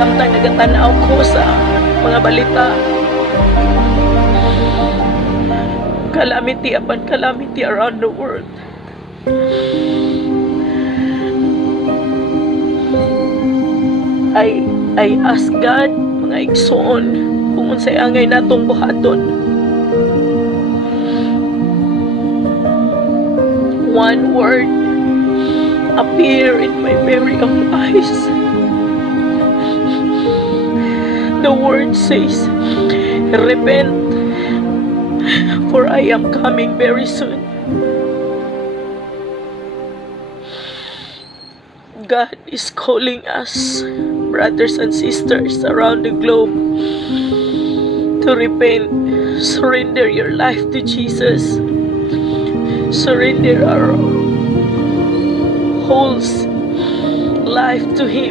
samtang nagatanaw ko sa mga balita, calamity upon calamity around the world. I ask God, mga igsoon, kung unsay angay natong buhaton. One word appear in my very own eyes. The word says, repent, for I am coming very soon. God is calling us, brothers and sisters around the globe, to repent, surrender your life to Jesus, surrender our whole life to Him.